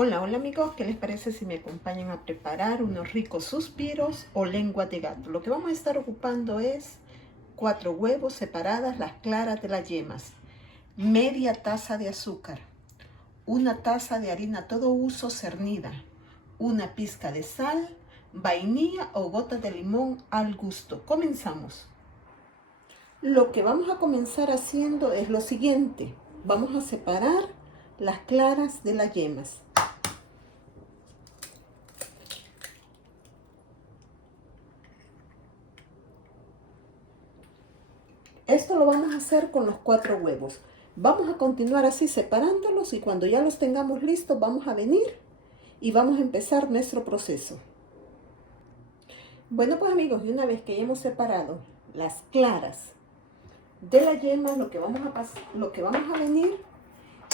Hola, hola amigos, ¿qué les parece si me acompañan a preparar unos ricos suspiros o lengua de gato? Lo que vamos a estar ocupando es 4 huevos separadas las claras de las yemas, media taza de azúcar, una taza de harina todo uso cernida, una pizca de sal, vainilla o gotas de limón al gusto. Comenzamos. Lo que vamos a comenzar haciendo es lo siguiente. Vamos a separar las claras de las yemas. Esto lo vamos a hacer con los 4 huevos. Vamos a continuar así separándolos y cuando ya los tengamos listos vamos a venir y vamos a empezar nuestro proceso. Bueno pues amigos, y una vez que ya hemos separado las claras de la yema, lo que vamos a venir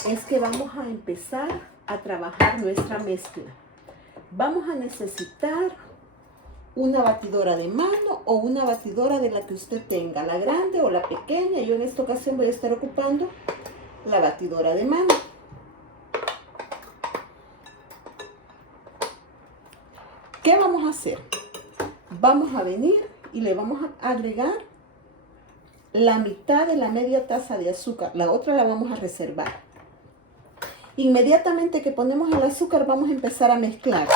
es que vamos a empezar a trabajar nuestra mezcla. Vamos a necesitar una batidora de mano o una batidora de la que usted tenga, la grande o la pequeña. Yo en esta ocasión voy a estar ocupando la batidora de mano. ¿Qué vamos a hacer? Vamos a venir y le vamos a agregar la mitad de la media taza de azúcar. La otra la vamos a reservar. Inmediatamente que ponemos el azúcar vamos a empezar a mezclar.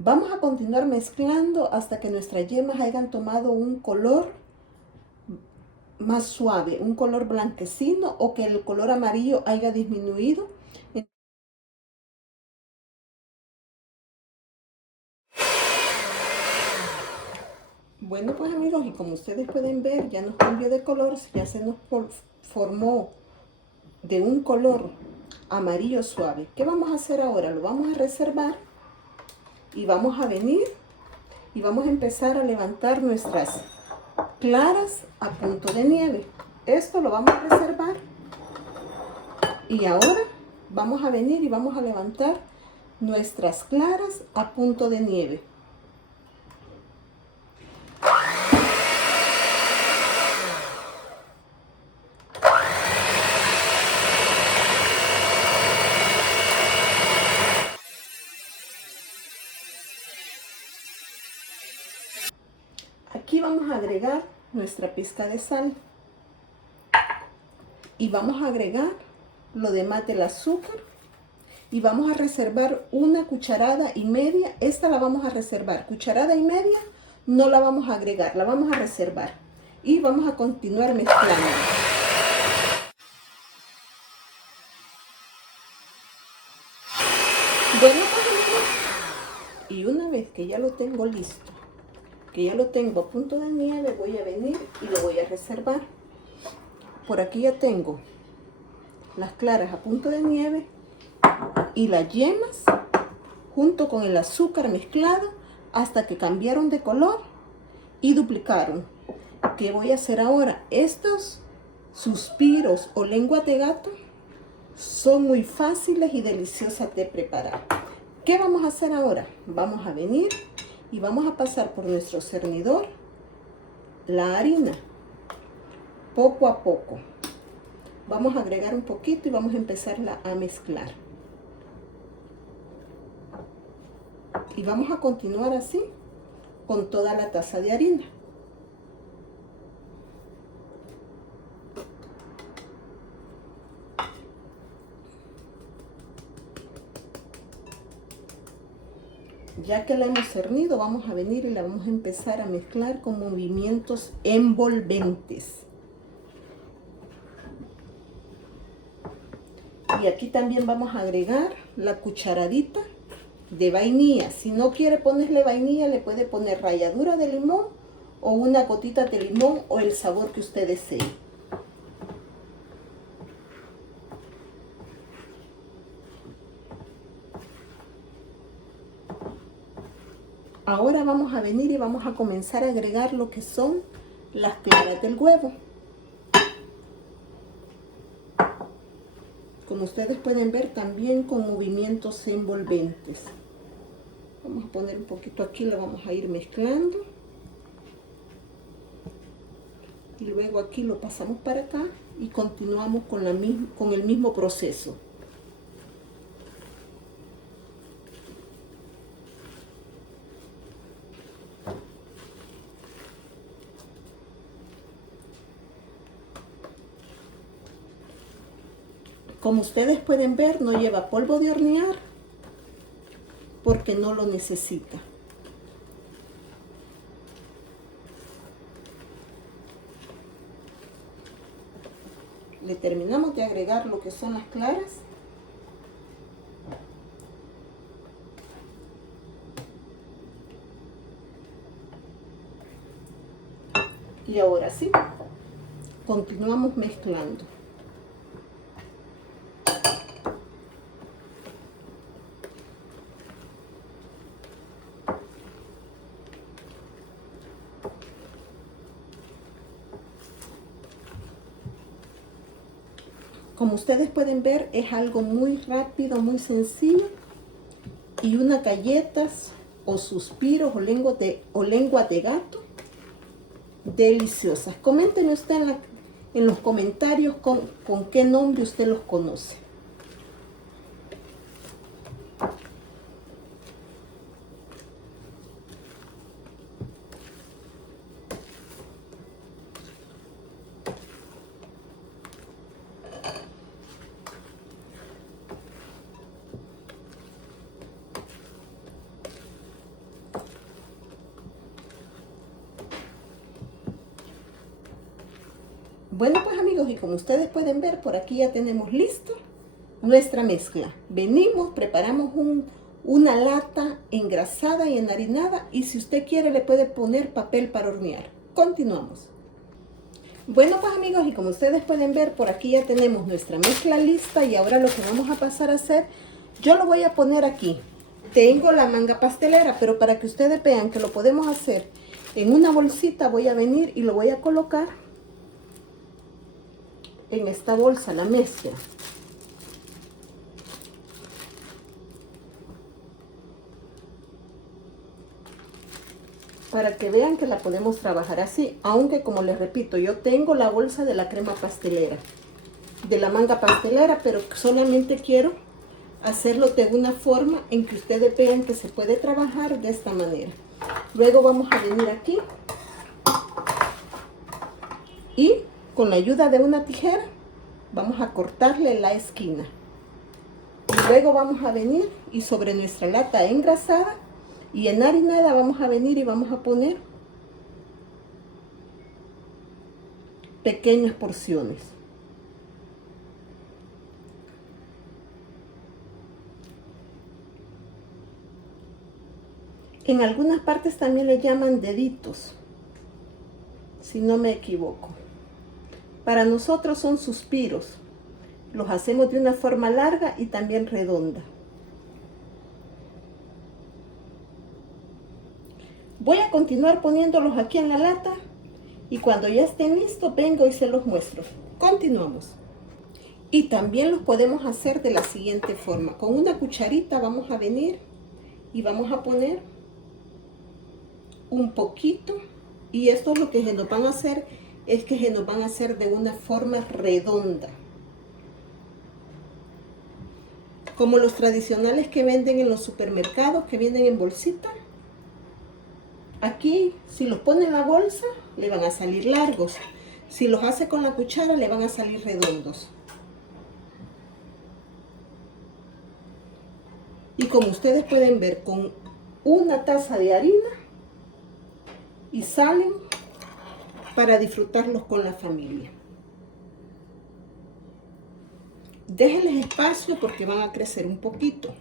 Vamos a continuar mezclando hasta que nuestras yemas hayan tomado un color más suave, un color blanquecino o que el color amarillo haya disminuido. Bueno pues amigos, y como ustedes pueden ver ya nos cambió de color, ya se nos formó de un color amarillo suave. ¿Qué vamos a hacer ahora? Lo vamos a reservar y vamos a venir y vamos a empezar a levantar nuestras claras a punto de nieve. Esto lo vamos a reservar y ahora vamos a venir y vamos a levantar nuestras claras a punto de nieve. Aquí vamos a agregar nuestra pizca de sal y vamos a agregar lo demás del azúcar y vamos a reservar una cucharada y media. Esta la vamos a reservar, cucharada y media no la vamos a agregar, la vamos a reservar y vamos a continuar mezclando. Bueno, y una vez que ya lo tengo listo, que ya lo tengo a punto de nieve, voy a venir y lo voy a reservar. Por aquí ya tengo las claras a punto de nieve y las yemas junto con el azúcar mezclado hasta que cambiaron de color y duplicaron. ¿Qué voy a hacer ahora? Estos suspiros o lengua de gato son muy fáciles y deliciosas de preparar. ¿Qué vamos a hacer ahora? Vamos a venir y vamos a pasar por nuestro cernidor la harina poco a poco. Vamos a agregar un poquito y vamos a empezarla a mezclar. Y vamos a continuar así con toda la taza de harina. Ya que la hemos cernido, vamos a venir y la vamos a empezar a mezclar con movimientos envolventes. Y aquí también vamos a agregar la cucharadita de vainilla. Si no quiere ponerle vainilla, le puede poner ralladura de limón o una gotita de limón o el sabor que usted desee. Ahora vamos a venir y vamos a comenzar a agregar lo que son las claras del huevo. Como ustedes pueden ver, también con movimientos envolventes. Vamos a poner un poquito aquí, lo vamos a ir mezclando. Y luego aquí lo pasamos para acá y continuamos con el mismo proceso. Como ustedes pueden ver, no lleva polvo de hornear porque no lo necesita. Le terminamos de agregar lo que son las claras. Y ahora sí, continuamos mezclando. Como ustedes pueden ver, es algo muy rápido, muy sencillo. Y unas galletas o suspiros o lenguas de gato deliciosas. Coméntenme usted en los comentarios con qué nombre usted los conoce. Bueno, pues amigos, y como ustedes pueden ver, por aquí ya tenemos listo nuestra mezcla. Venimos, preparamos una lata engrasada y enharinada, y si usted quiere le puede poner papel para hornear. Continuamos. Bueno, pues amigos, y como ustedes pueden ver, por aquí ya tenemos nuestra mezcla lista, y ahora lo que vamos a pasar a hacer, yo lo voy a poner aquí. Tengo la manga pastelera, pero para que ustedes vean que lo podemos hacer en una bolsita, voy a venir y lo voy a colocar en esta bolsa, la mezcla. Para que vean que la podemos trabajar así, aunque como les repito, yo tengo la bolsa de la crema pastelera, de la manga pastelera, pero solamente quiero hacerlo de una forma en que ustedes vean que se puede trabajar de esta manera. Luego vamos a venir aquí y con la ayuda de una tijera vamos a cortarle la esquina. Y luego vamos a venir y sobre nuestra lata engrasada y enharinada vamos a venir y vamos a poner pequeñas porciones. En algunas partes también le llaman deditos, si no me equivoco. Para nosotros son suspiros. Los hacemos de una forma larga y también redonda. Voy a continuar poniéndolos aquí en la lata y cuando ya estén listos vengo y se los muestro. Continuamos. Y también los podemos hacer de la siguiente forma. Con una cucharita vamos a venir y vamos a poner un poquito, y esto es lo que se nos van a hacer, es que se nos van a hacer de una forma redonda, como los tradicionales que venden en los supermercados, que vienen en bolsita. Aquí, si los pone en la bolsa, le van a salir largos. Si los hace con la cuchara, le van a salir redondos. Y como ustedes pueden ver, con una taza de harina y salen para disfrutarlos con la familia. Déjenles espacio porque van a crecer un poquito.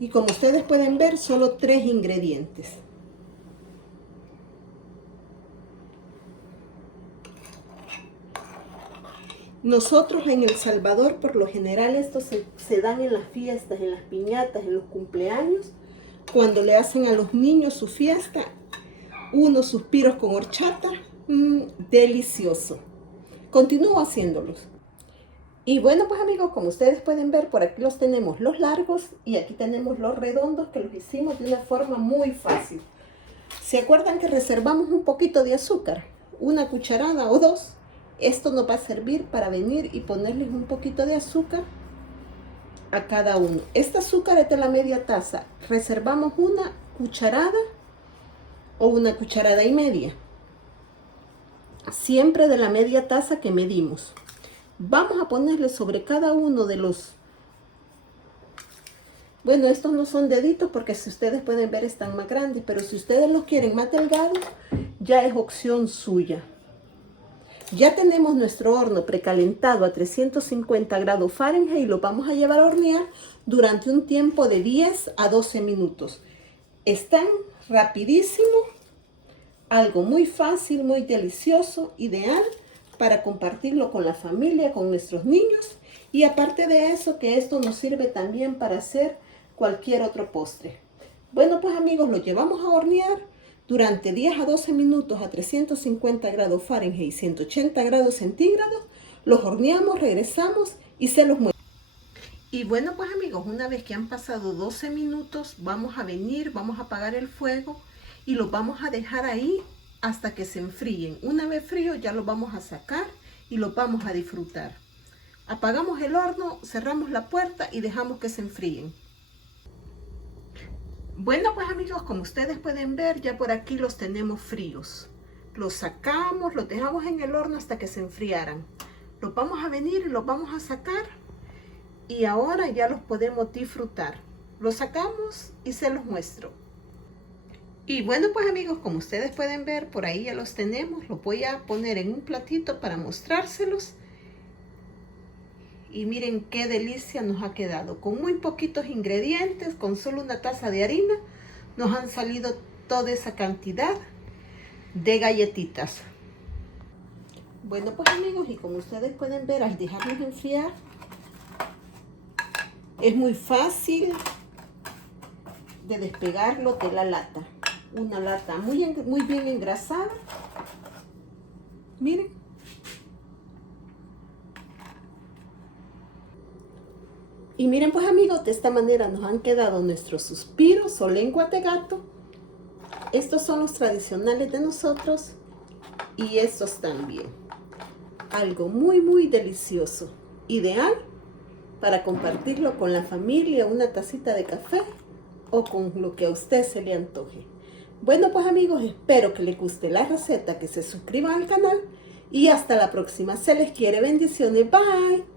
Y como ustedes pueden ver, solo 3 ingredientes. Nosotros en El Salvador, por lo general, estos se dan en las fiestas, en las piñatas, en los cumpleaños, cuando le hacen a los niños su fiesta, unos suspiros con horchata, delicioso. Continúo haciéndolos. Y bueno, pues amigos, como ustedes pueden ver, por aquí los tenemos los largos y aquí tenemos los redondos, que los hicimos de una forma muy fácil. ¿Se acuerdan que reservamos un poquito de azúcar? una cucharada o dos. Esto nos va a servir para venir y ponerles un poquito de azúcar a cada uno. Este azúcar es de la media taza. Reservamos una cucharada o una cucharada y media. Siempre de la media taza que medimos. Vamos a ponerle sobre cada uno de los... Bueno, estos no son deditos porque si ustedes pueden ver están más grandes, pero si ustedes los quieren más delgados, ya es opción suya. Ya tenemos nuestro horno precalentado a 350 grados Fahrenheit y lo vamos a llevar a hornear durante un tiempo de 10 a 12 minutos. Están rapidísimo, algo muy fácil, muy delicioso, ideal para compartirlo con la familia, con nuestros niños. Y aparte de eso, que esto nos sirve también para hacer cualquier otro postre. Bueno, pues amigos, lo llevamos a hornear durante 10 a 12 minutos a 350 grados Fahrenheit y 180 grados centígrados. Los horneamos, regresamos y se los muestro. Y bueno, pues amigos, una vez que han pasado 12 minutos, vamos a venir, vamos a apagar el fuego y los vamos a dejar ahí hasta que se enfríen. Una vez frío ya los vamos a sacar y los vamos a disfrutar. Apagamos el horno, cerramos la puerta y dejamos que se enfríen. Bueno, pues amigos, como ustedes pueden ver, ya por aquí los tenemos fríos. Los sacamos, los dejamos en el horno hasta que se enfriaran. Los vamos a venir y los vamos a sacar y ahora ya los podemos disfrutar. Los sacamos y se los muestro. Y bueno, pues amigos, como ustedes pueden ver, por ahí ya los tenemos. Los voy a poner en un platito para mostrárselos. Y miren qué delicia nos ha quedado. Con muy poquitos ingredientes, con solo una taza de harina, nos han salido toda esa cantidad de galletitas. Bueno, pues amigos, y como ustedes pueden ver, al dejarlos enfriar, es muy fácil de despegarlo de la lata. Una lata muy bien engrasada. Miren. Y miren pues amigos, de esta manera nos han quedado nuestros suspiros o lenguas de gato. Estos son los tradicionales de nosotros y estos también. Algo muy delicioso. Ideal para compartirlo con la familia, una tacita de café o con lo que a usted se le antoje. Bueno pues amigos, espero que les guste la receta, que se suscriban al canal y hasta la próxima. Se les quiere, bendiciones, bye.